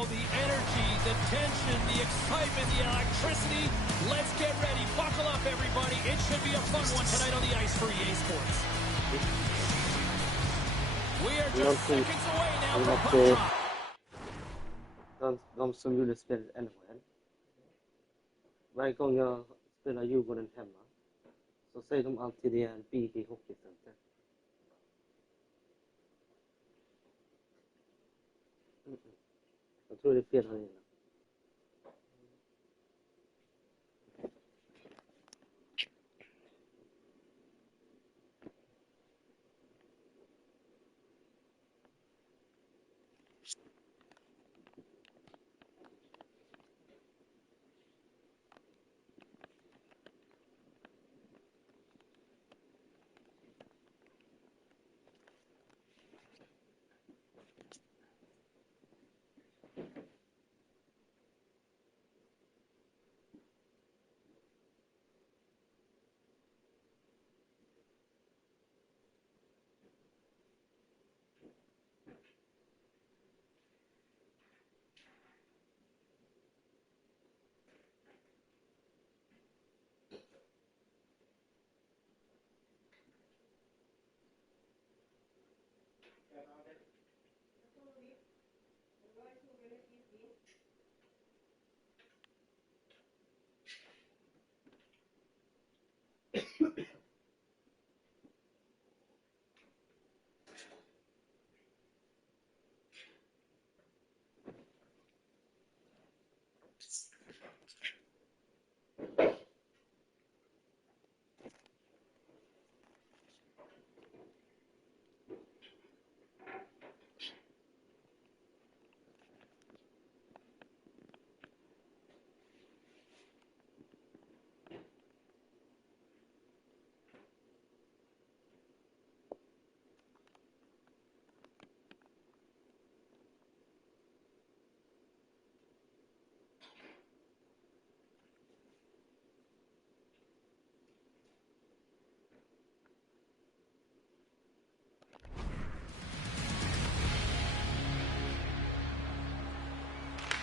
Oh, the energy, the tension, the excitement, the electricity. Let's get ready. Buckle up, everybody. It should be a fun one tonight on the ice for EA Sports. We are just seconds away now from puck drop. De som ville spela NHL. Varje gång jag spelar Djurgården hemma så säger de alltid det är en BB hockeycenter. Jag tror det är fel här inne.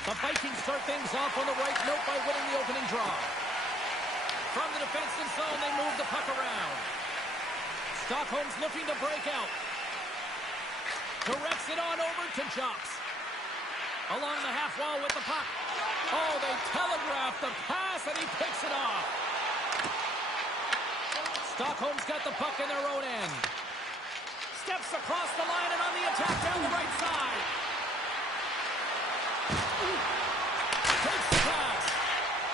The Vikings start things off on the right note by winning the opening draw. From the defensive zone, they move the puck around. Stockholm's looking to break out. Directs it on over to Jocks. Along the half wall with the puck. Oh, they telegraph the pass, and he picks it off. Stockholm's got the puck in their own end. Steps across the line and on the attack down the right side. Takes the pass.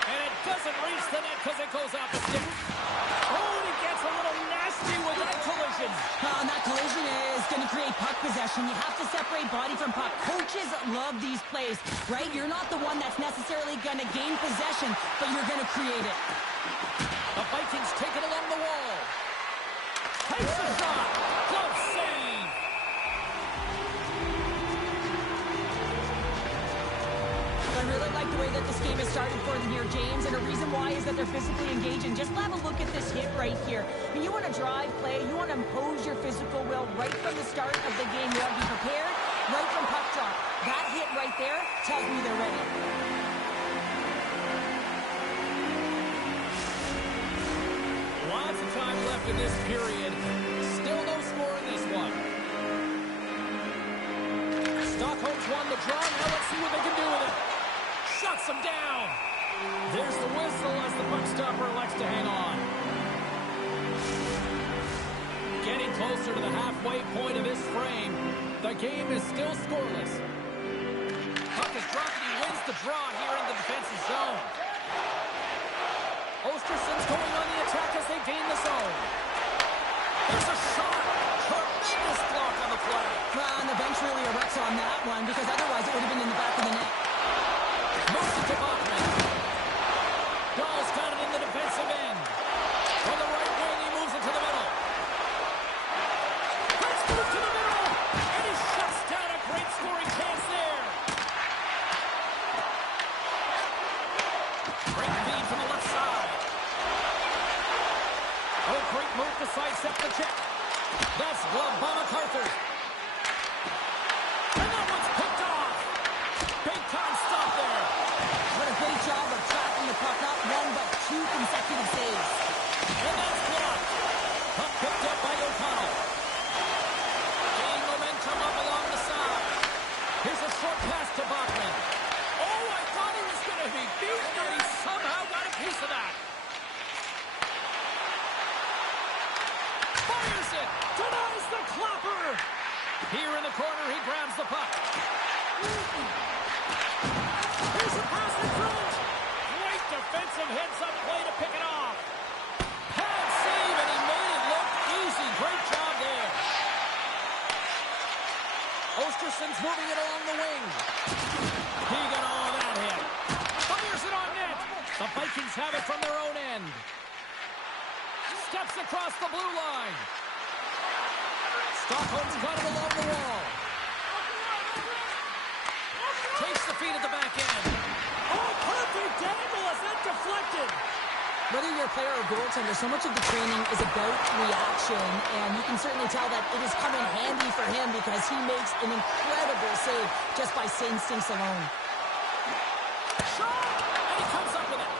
And it doesn't reach the net because it goes off the stick. Oh, and he gets a little nasty with that collision. And that collision is going to create puck possession. You have to separate body from puck. Coaches love these plays, right? You're not the one that's necessarily going to gain possession, but you're going to create it. The Vikings take it along the wall. Takes a shot. Glove save. I really like the way that this game has started for them here, James, and the reason why is that they're physically engaging. Just have a look at this hit right here. I mean, you want to drive play, you want to impose your physical will right from the start of the game. You have to be prepared right from puck drop. That hit right there tells me they're ready. Lots of time left in this period. Still no score in this one. Stockholm's won the draw. Now let's see what they can do with it. Shuts him down. There's the whistle as the puck stopper elects to hang on. Getting closer to the halfway point of this frame. The game is still scoreless. Puck is dropped and he wins the draw here in the defensive zone. Östersunds going on the attack as they gain the zone. There's a shot. Tremendous block on the play. And the bench really erects on that one because otherwise it would have been in the back of the net. Moves it to Bachman. Dahl's got it in the defensive end. From the right wing, he moves it to the middle. Let's move to the middle. And he shuts down a great scoring chance there. Great feed from the left side. Oh, great move to sidestep the check. That's glove by MacArthur. And that one's picked off. Big time. jumper. Here in the corner, he grabs the puck. Here's a pass in front. Great defensive heads-up play to pick it off. Pad save, and he made it look easy. Great job there. Östersunds moving it along the wing. He got all of that hit. Fires it on net. The Vikings have it from their own end. Steps across the blue line. Stockholm's got it along the wall. Takes the feed at the back end. Oh, perfect angle as that deflected. Whether you're a player or goaltender, so much of the training is about reaction, and you can certainly tell that it has come in handy for him because he makes an incredible save just by instincts alone. Shot! And he comes up with it.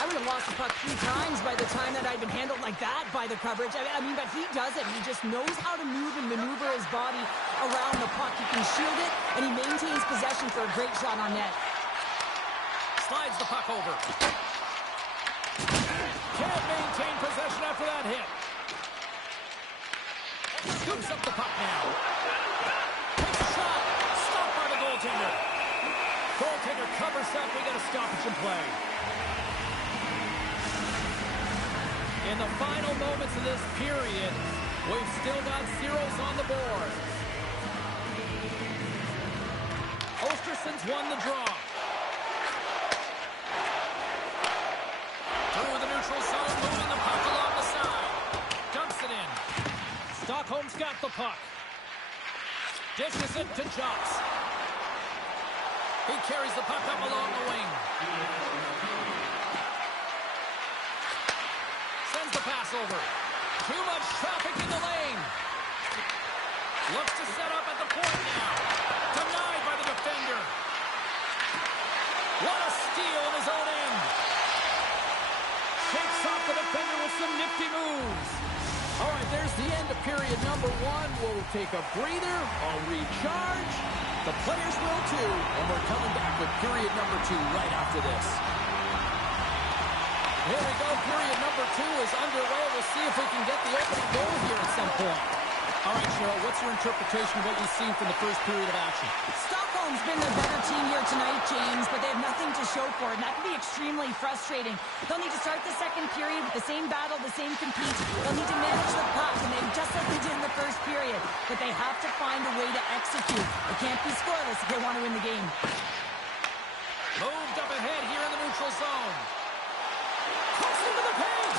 I would have lost the puck 3 times by the time that I'd been handled like that by the coverage. I mean, but he does it. He just knows how to move and maneuver his body around the puck. He can shield it, and he maintains possession for a great shot on net. Slides the puck over. Can't maintain possession after that hit. Scoops up the puck now. Takes a shot. Stopped by the goaltender. Goaltender covers up. We got a stoppage in play. In the final moments of this period, we've still got zeros on the board. Östersunds won the draw. Through the neutral zone, moving the puck along the side. Dumps it in. Stockholm's got the puck. Dishes it to Jocks. He carries the puck up along the wing. Sends the pass over. Too much traffic in the lane. Looks to set up at the point now. Denied by the defender. What a steal in his own end. Takes off the defender with some nifty moves. All right, there's the end of period number 1. We'll take a breather, I'll recharge. The players will too, and we're coming back with period number 2 right after this. Here we go, period number 2 is underway. We'll see if we can get the opening goal here at some point. All right, Cheryl, what's your interpretation of what you've seen from the first period of action? Stockholm's been the better team here tonight, James, but they have nothing to show for it, and that can be extremely frustrating. They'll need to start the second period with the same battle, the same compete. They'll need to manage the puck, and just like they did in the first period, but they have to find a way to execute. They can't be scoreless if they want to win the game. Moved up ahead here in the neutral zone. Cuts into the paint.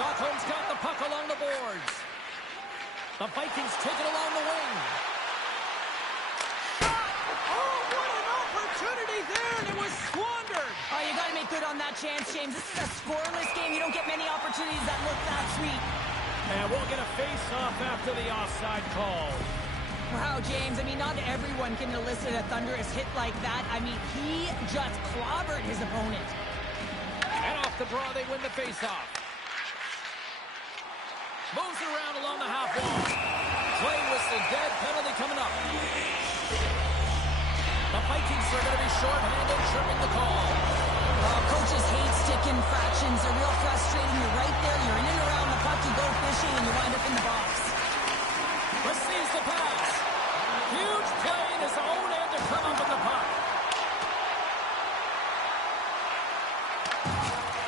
Stockholm's got the puck along the boards. The Vikings take it along the wing. Oh, what an opportunity there, and it was squandered. Oh, you got to make good on that chance, James. This is a scoreless game. You don't get many opportunities that look that sweet. And we'll get a face-off after the offside call. Wow, James, I mean, not everyone can elicit a thunderous hit like that. I mean, he just clobbered his opponent. And off the draw, they win the face-off. Moves around along the half wall. Play whistle dead, penalty coming up. The Vikings are going to be short-handed, chirping the call. Coaches hate stick infractions. They're real frustrating. You're right there. You're in and around the puck. You go fishing, and you wind up in the box. Receives the pass. Huge play in his own end to come up with the puck.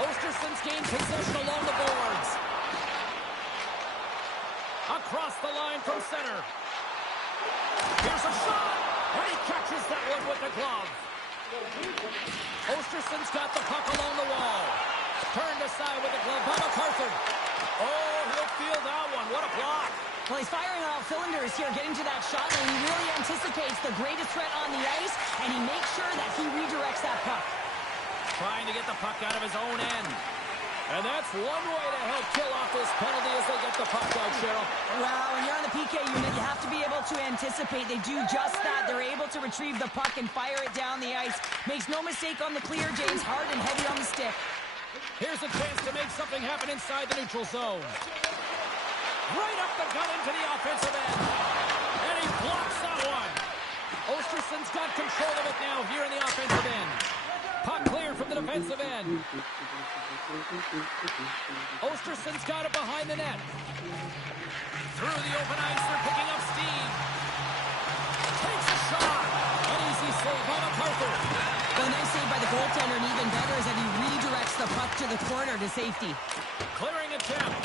Östersunds gain possession along the boards. Across the line from center. Here's a shot, and he catches that one with the glove. Östersunds got the puck along the wall. Turned aside with the glove by MacArthur. Oh, he'll feel that one. What a block. Well, he's firing on all cylinders here, getting to that shot, and he really anticipates the greatest threat on the ice, and he makes sure that he redirects that puck. Trying to get the puck out of his own end. And that's one way to help kill off this penalty as they get the puck out, Cheryl. Well, when you're on the PK unit, you have to be able to anticipate. They do just that. They're able to retrieve the puck and fire it down the ice. Makes no mistake on the clear, James. Hard and heavy on the stick. Here's a chance to make something happen inside the neutral zone. Right up the gut into the offensive end. And he blocks that one. Östersunds got control of it now here in the offensive end. Puck cleared from the defensive end. Östersunds got it behind the net. Through the open ice, they're picking up steam. Takes a shot. An easy save by MacArthur. Well, nice save by the goaltender, and even better is that he redirects the puck to the corner to safety. Clearing attempt.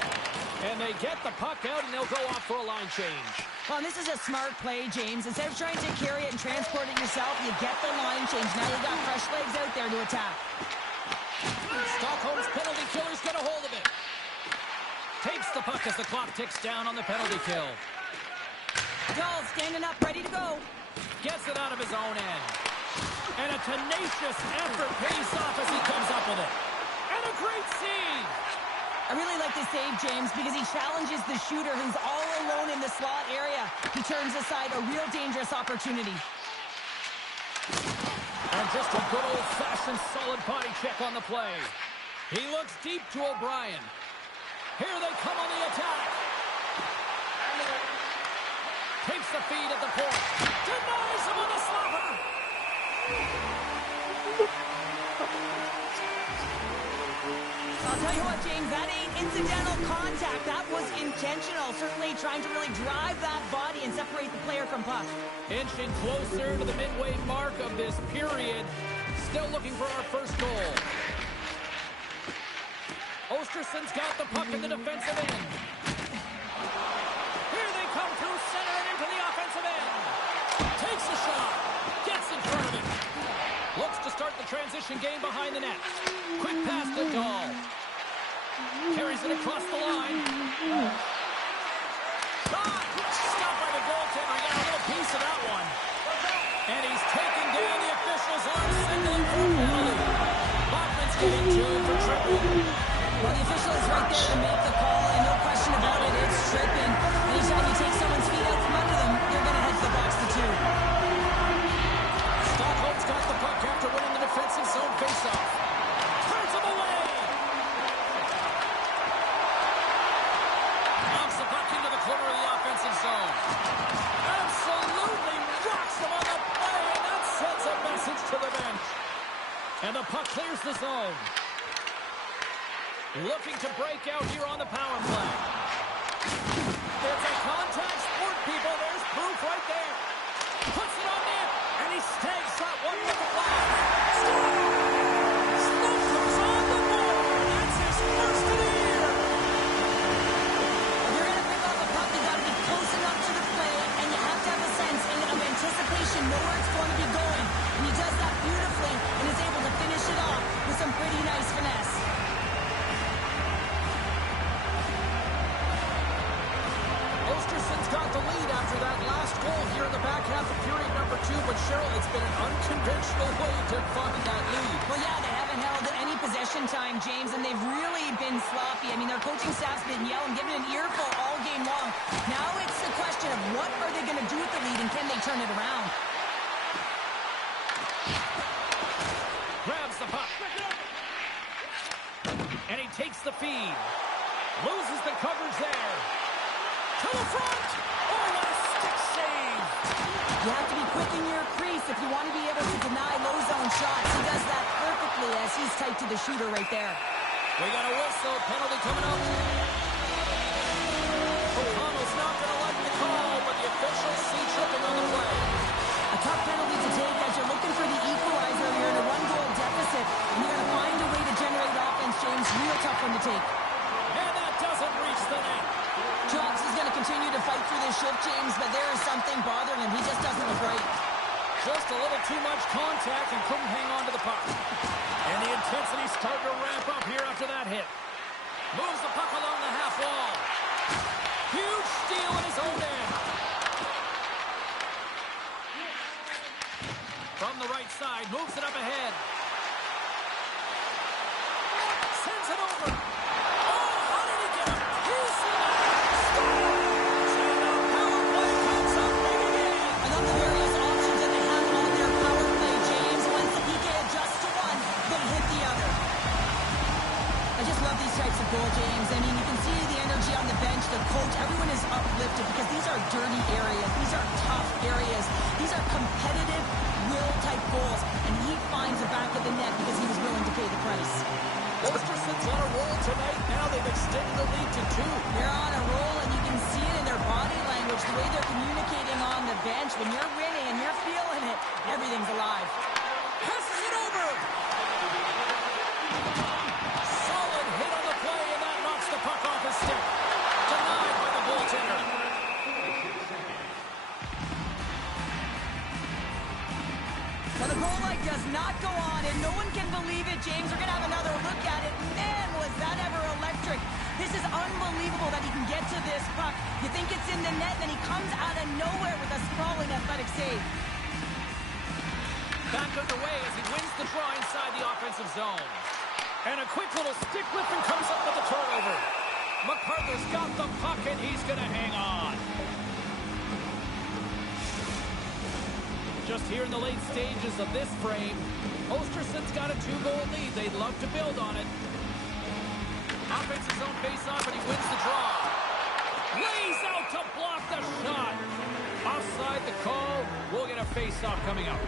And they get the puck out, and they'll go off for a line change. Well, this is a smart play, James. Instead of trying to carry it and transport it yourself, you get the line change. Now you've got fresh legs out there to attack. Stockholm's penalty killer's got a hold of it. Takes the puck as the clock ticks down on the penalty kill. Dahl standing up, ready to go. Gets it out of his own end. And a tenacious effort pays off as he comes up with it. And a great save. I really like this save, James, because he challenges the shooter who's all alone in the slot area. He turns aside a real dangerous opportunity. And just a good old-fashioned solid body check on the play. He looks deep to O'Brien. Here they come on the attack. Takes the feed at the point. Denies him on the slapper. I'll tell you what, James, that ain't incidental contact. That was intentional. Certainly trying to really drive that body and separate the player from puck. Inching closer to the midway mark of this period. Still looking for our first goal. Östersunds got the puck in the defensive end. Here they come through center and into the offensive end. Takes a shot. Gets in front of it. Looks to start the transition game behind the net. Quick pass to Dahl. Carries it across the line. Shot! Stopped by the goaltender. He got a little piece of that one. And he's taken down. The officials are signaling for a penalty. Bachman's getting two for tripping. Well, the official is right there to make the call, and no question about it, it's tripping. Anytime you take someone's feet out from under them, you're going to head to the box for two. Stockholm's got the puck after winning the defensive zone faceoff. Turns him away. Knocks the puck into the corner of the offensive zone. Absolutely rocks him on the play, and that sends a message to the bench. And the puck clears the zone. Looking to break out here on the power play. It's a contact sport, people. There's proof right there. Puts it on net, and he snags that one with the flag. Slocum's on the board. That's his first of the year. If you're going to pick off a puck, you got to be close enough to the play, and you have to have a sense of anticipation, know where it's going to be going. And he does that beautifully, and is able to finish it off with some pretty nice finesse. Östersunds got the lead after that last goal here in the back half of period number 2, but Cheryl, it's been an unconventional way to find that lead. Well, yeah, they haven't held any possession time, James, and they've really been sloppy. I mean, their coaching staff's been yelling, giving an earful all game long. Now it's a question of what are they going to do with the lead, and can they turn it around? Grabs the puck. And he takes the feed. Loses the coverage there. To the front! Oh, what a stick save! You have to be quick in your crease if you want to be able to deny low zone shots. He does that perfectly as he's tight to the shooter right there. We got a whistle. Penalty coming up. O'Connell's not going to like the call, but the officials see tripping on the play. A tough penalty to take as you're looking for the equalizer. You're in a one-goal deficit, and you're going to find a way to generate offense, James. Real tough one to take. And that doesn't reach the net. Jobs is going to continue to fight through this shift, James, but there is something bothering him. He just doesn't look right. Just a little too much contact and couldn't hang on to the puck. And the intensity's starting to ramp up here after that hit. Moves the puck along the half wall. Huge steal in his own end. From the right side, moves it up ahead. Sends it over. Oh, how did he get a piece of that? And the power play comes up big again. I love the various options that they have on their power play, James. Once the PK adjusts to one, they hit the other. I just love these types of goal, James. I mean, you can see the energy on the bench, the coach, everyone is uplifted because these are dirty areas. These are tough areas. These are competitive will-type goals, and he finds the back of the net because he was willing to pay the price. Östersunds on a roll tonight. Now they've extended the lead to 2. They're on a roll, and you can see it in their body language, the way they're communicating on the bench. When you're winning and you're feeling it, everything's alive. Passes it over. Solid hit on the play, and that knocks the puck off his stick. Denied by the goaltender. Well, the goal light does not go on, and no one can believe it, James. We're going to have another look at it. Man, was that ever electric. This is unbelievable that he can get to this puck. You think it's in the net, then he comes out of nowhere with a sprawling athletic save. Back underway as he wins the draw inside the offensive zone. And a quick little stick lift and comes up with the turnover. MacArthur's got the puck, and he's going to hang on. Just here in the late stages of this frame, Östersunds got a 2-goal lead. They'd love to build on it. Offensive zone face-off, and he wins the draw. Lays out to block the shot. Offside the call. We'll get a face-off coming up.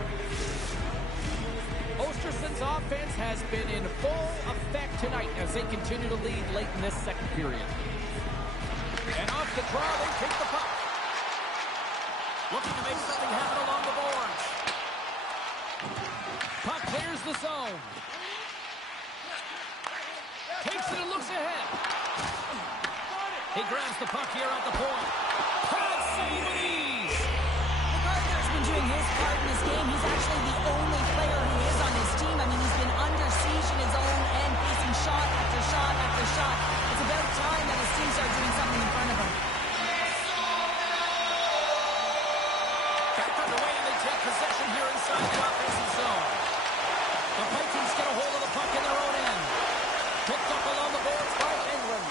Östersunds' offense has been in full effect tonight as they continue to lead late in this second period. And off the draw, they take the puck. Looking to make something happen along the boards. Puck clears the zone. Takes it and looks ahead. He grabs the puck here at the point. Can't save with ease. MacArthur's been doing his part in this game. He's actually the only player who is on his team. I mean, he's been under siege in his own end, facing shot after shot after shot. It's about time that his team started doing something in front of him. Back underway, and they take possession here inside the offensive zone. The Vikings get a hold of the puck in their own end. Picked up along the boards by England.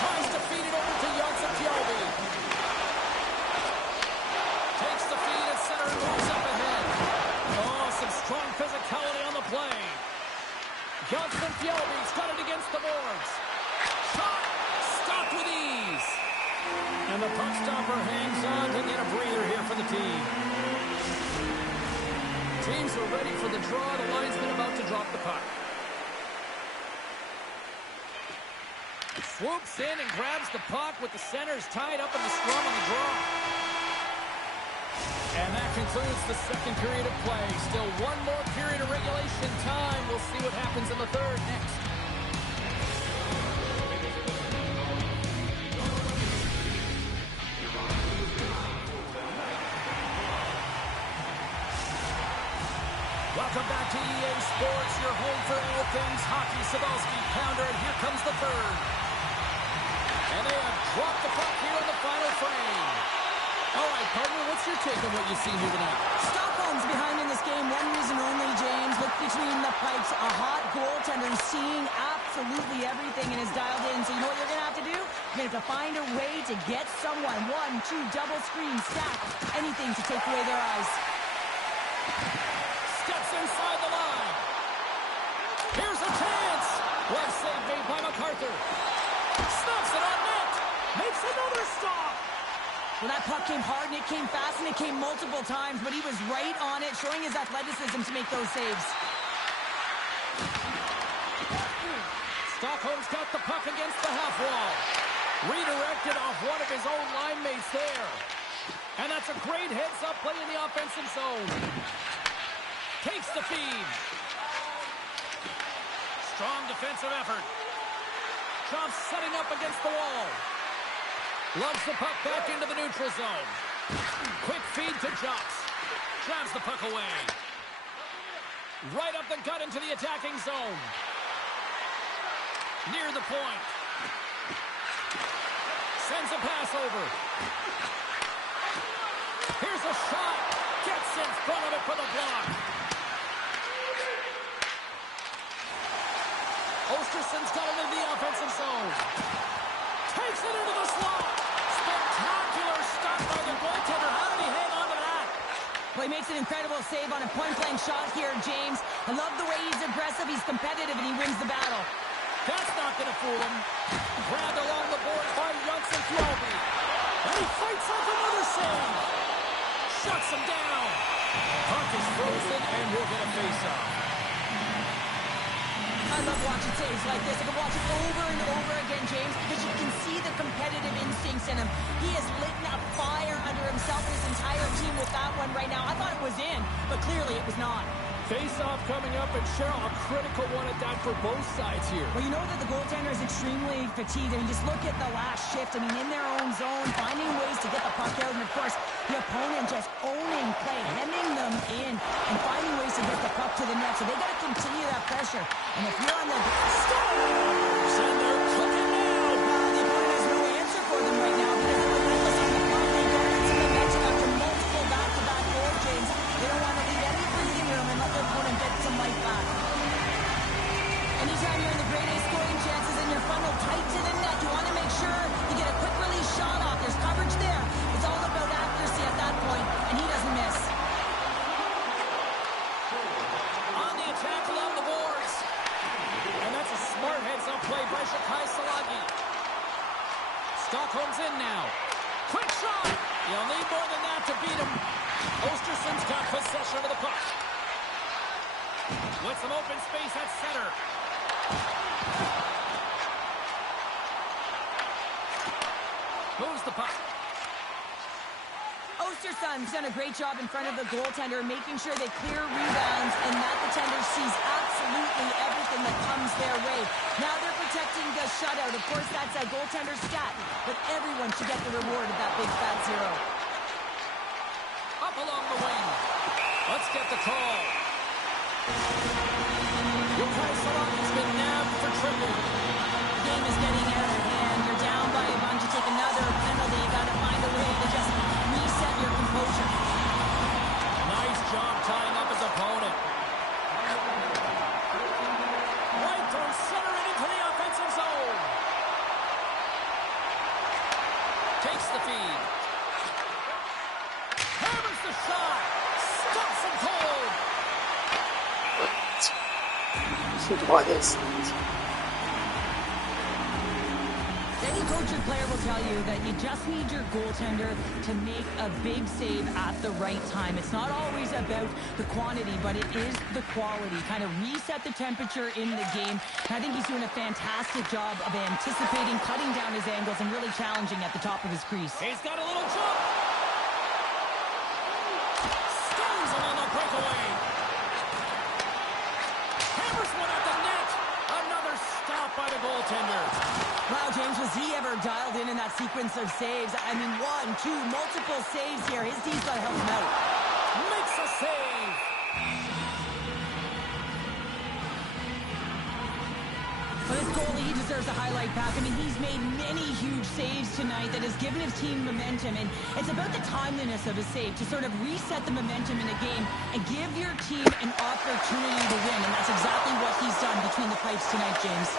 Tries to feed it over to Janssen Fjällby. Takes the feed at center and moves up ahead. Oh, some strong physicality on the play. Janssen Fjällby's got it against the boards. Shot! Stopped with ease. And the puck stopper hangs on to get a breather here for the team. Teams are ready for the draw. The linesman about to drop the puck. Swoops in and grabs the puck with the centers tied up in the scrum on the draw. And that concludes the second period of play. Still one more period of regulation time. We'll see what happens in the third next. Welcome back to EA Sports, your home for all things hockey. Sabalski, pounder, and here comes the third. And they have dropped the puck here in the final frame. All right, partner, what's your take on what you've seen here tonight? Stockholm's behind in this game. One reason only, James. Look between the pipes. A hot goaltender who's seeing absolutely everything and is dialed in. So you know what you're going to have to do? You're going to have to find a way to get someone. 1, 2, double screen, stack, anything to take away their eyes. Steps inside the line. Here's a chance. Well saved made by MacArthur. Stops it on net. Makes another stop. Well, that puck came hard, and it came fast, and it came multiple times, but he was right on it, showing his athleticism to make those saves. Stockholm's got the puck against the half wall. Redirected off one of his own line mates there. And that's a great heads-up play in the offensive zone. Takes the feed. Strong defensive effort. Chops setting up against the wall. Loves the puck back into the neutral zone. Quick feed to Chops. Grabs the puck away. Right up the gut into the attacking zone. Near the point. Sends a pass over. Here's a shot. Gets in front of it for the block. Östersunds got it into the offensive zone. Takes it into the slot. Spectacular stop by the goaltender. How did he hang on to that? Well, he makes an incredible save on a point-blank shot here, James. I love the way he's aggressive, he's competitive, and he wins the battle. That's not going to fool him. Grabbed along the boards by Östersunds. And he fights off another save. Shuts him down. Puck is frozen, and we'll get a face-off. I love watching saves like this. I can watch it over and over again, James, because you can see the competitive instincts in him. He has lit a fire under himself and his entire team with that one right now. I thought it was in, but clearly it was not. Face-off coming up, and Cheryl, a critical one at that for both sides here. Well, you know that the goaltender is extremely fatigued. I mean, just look at the last shift. I mean, in their own zone, finding ways to get the puck out, and of course, the opponent just owning play, hemming them in, and finding ways to get the puck to the net. So they got to continue that pressure. And if you're on the Stars, and they're cooking now. the opponent has no answer for them right now because they're relentless on the puck. They garnered some momentum after multiple back-to-back goal games. They don't want to leave any breathing room and let their opponent get some life back. Anytime you're in the grade A scoring chances and you're funneled tight to the net, you want to make sure you get a quick release shot off. There's coverage there. It's all about accuracy at that point, and he doesn't miss. On the attack along the boards. And that's a smart heads-up play by Östersunds. Stockholm's in now. Quick shot! You'll need more than that to beat him. Östersunds got possession of the puck. With some open space at center. Moves the puck. Östersunds done a great job in front of the goaltender, making sure they clear rebounds, and that defender sees absolutely everything that comes their way. Now they're protecting the shutout. Of course, that's a goaltender stat, but everyone should get the reward of that big fat zero. Up along the wing. Let's get the call. Östersunds been nabbed for triple. The game is getting out of hand. You're down by a bunch. You take another penalty. You got to find a way to just reset your composure. Nice job tying up his opponent. Right from center and into the offensive zone. Takes the feed. Hammers the shot. Stops him cold. What is it? Any coach or player will tell you that you just need your goaltender to make a big save at the right time. It's not always about the quantity, but it is the quality. Kind of reset the temperature in the game. And I think he's doing a fantastic job of anticipating, cutting down his angles, and really challenging at the top of his crease. He's got a little jump. Stones him on the breakaway. Hammers one at the net. Another stop by the goaltender. Wow, James, was he ever dialed in that sequence of saves? I mean, one, two, multiple saves here. His team's got to help him out. Makes a save. But this goalie, he deserves a highlight pack. I mean, he's made many huge saves tonight that has given his team momentum. And it's about the timeliness of his save to sort of reset the momentum in a game and give your team an opportunity to win. And that's exactly what he's done between the pipes tonight, James.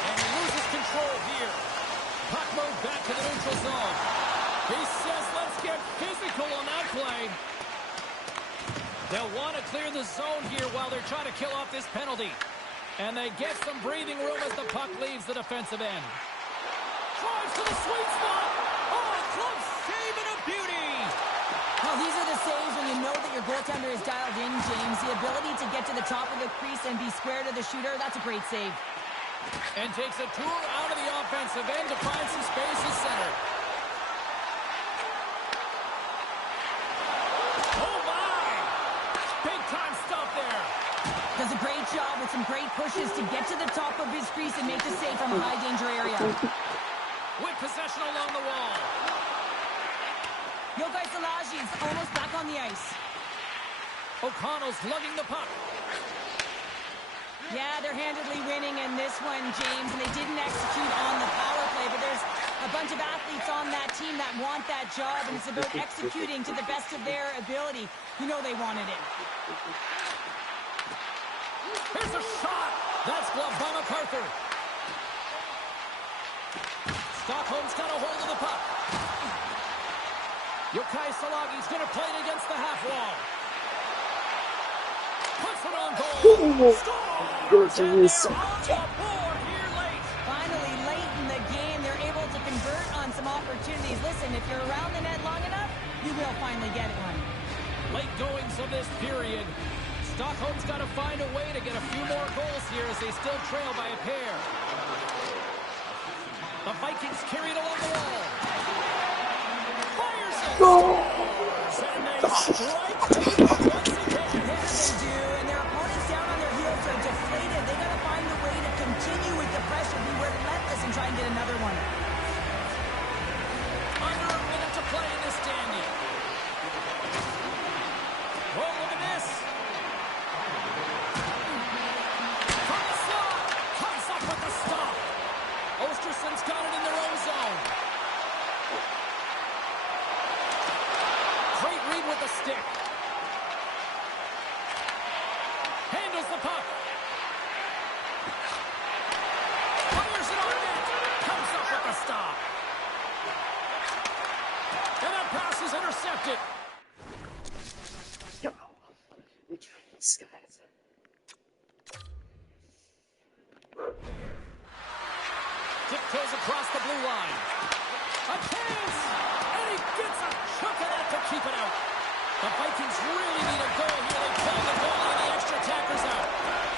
And he loses control here. Puck moved back to the neutral zone. He says, let's get physical on that play. They'll want to clear the zone here while they're trying to kill off this penalty. And they get some breathing room as the puck leaves the defensive end. Drives to the sweet spot. Oh, a close save and a beauty. Well, these are the saves when you know that your goaltender is dialed in, James. The ability to get to the top of the crease and be square to the shooter, that's a great save. And takes a tour out of the offensive end to find some space at center. Oh, my! Big-time stop there. Does a great job with some great pushes to get to the top of his crease and make the save from a high-danger area. With possession along the wall. Östersunds is almost back on the ice. O'Connell's lugging the puck. Yeah, they're handedly winning in this one, James, and they didn't execute on the power play, but there's a bunch of athletes on that team that want that job, and it's about executing to the best of their ability. You know they wanted it. Here's a shot. That's gloved by MacArthur. Stockholm's got a hold of the puck. Östersunds going to play it against the half wall. Puts it on goal. Ooh. Go Scores! to And you, they're son. on the board here late. Finally, late in the game, they're able to convert on some opportunities. Listen, if you're around the net long enough, you will finally get one. Late goings of this period. Stockholm's got to find a way to get a few more goals here as they still trail by a pair. The Vikings carry it along the wall. Fires it. Go. And they strike deep once again. Yeah, they do, and their opponents down on their heels are deflated. They got to find a way to continue with the pressure, be relentless, and try and get another one. Under a minute to play in this dandy. Oh, look at this. From the slot. Comes up with the stop. Östersunds got it in their own zone. Great read with the stick. Handles the puck. Fires it on net. Comes up with the stop. And that pass is intercepted. Go. These guys. Tiptoes across the blue line. A chance! And he gets a chunk of that to keep it out. The Vikings really need a goal here. They pull the goal and the extra attacker's out.